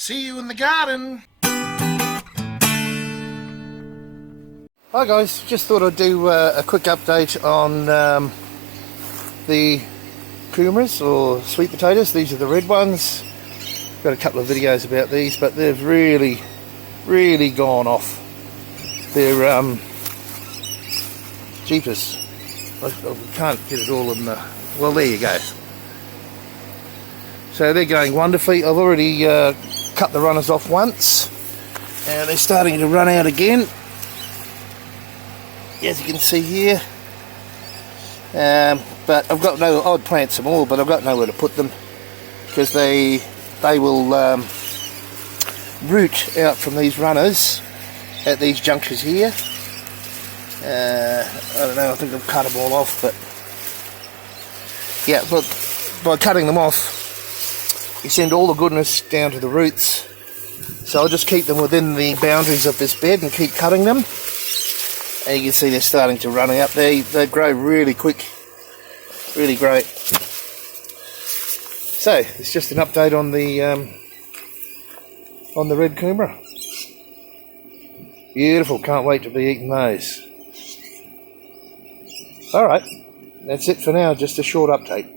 See you in the garden. Hi guys, just thought I'd do a quick update on the Kumaras or sweet potatoes. These are the red ones. Got a couple of videos about these, but they've really gone off. They're jeepers. I can't get it all in the... Well, there you go. So they're going wonderfully. I've already cut the runners off once, and they're starting to run out again, as you can see here. But I've got no... I'd plant some more, but I've got nowhere to put them because they will root out from these runners at these junctures here. I don't know, I think I've cut them all off, but yeah, but by cutting them off you send all the goodness down to the roots. So I'll just keep them within the boundaries of this bed and keep cutting them. And you can see they're starting to run out. They grow really quick, really great. So it's just an update on the red Kumara. Beautiful, can't wait to be eating those. Alright, that's it for now, just a short update.